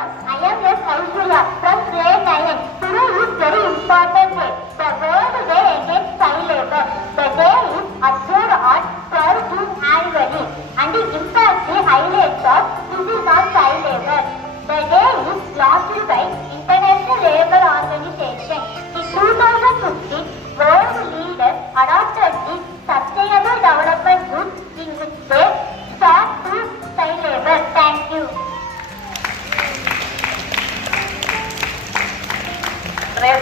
all. I am S. Aishwarya from grade 9. Today is very important day. The World Day Against Child Labour. The day is observed on 12 June annually and the impact highlights of this is not child labor. The day is launched by International Labour Organization. In 2015, world leaders adopted the Sustainable Development Goals in which they start to child labor. Thank you.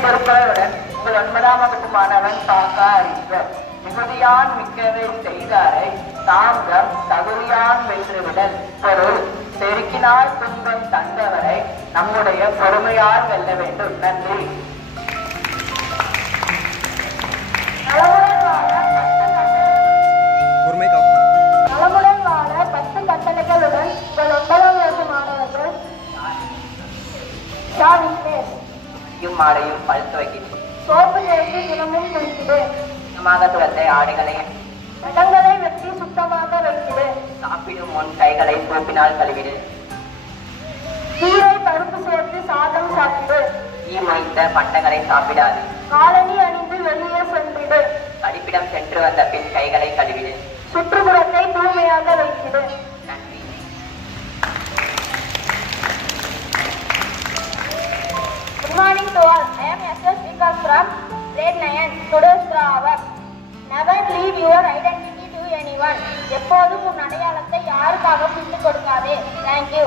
பொறுப்புடன் உங்கள் 9ஆம் வகுப்பு மாணவன் தாக்கா அறிவர் மிகுதியான் மிக்கவை செய்தாரை தாங்கம் தகுதியான் வென்றுவிடல் பொருள் பெருக்கினால் துன்பம் தந்தவரை நம்முடைய பொறுமையால் வெல்ல வேண்டும். நன்றி. நலமுடன் வாழ 10 கட்டளைகளுடன் உங்கள் 9ஆம் வகுப்பு மாணவர்கள் மாடையும் பல் துவைக்கிறேன். சோப்பு தேய்த்து தினமும் குளிக்கிறேன். துளத்தை ஆடைகளை இடங்களை வெட்டி சுத்தமாக வைக்கிறேன். சாப்பிடும் முன் கைகளை சோப்பினால் கழுவிடு. கீரை பருப்பு சேர்த்து சாதம் சாப்பிடு. ஈ மொய்த்த பண்டங்களை சாப்பிடாது. காலணி அணிந்து வெளியே சென்றிடு. கழிப்பிடம் சென்று வந்த பின் கைகளை கழுவிடு. சுற்றுப்புறத்தை தூய்மையாக வைத்திடு. நன்றி. Good morning to all. I am S.S. Vikram from grade 9. Today's proverb. Never leave your identity to anyone. எப்போதும் உன் அடையாளத்தை யாருக்காக பிரித்து கொடுக்காதே. Thank you.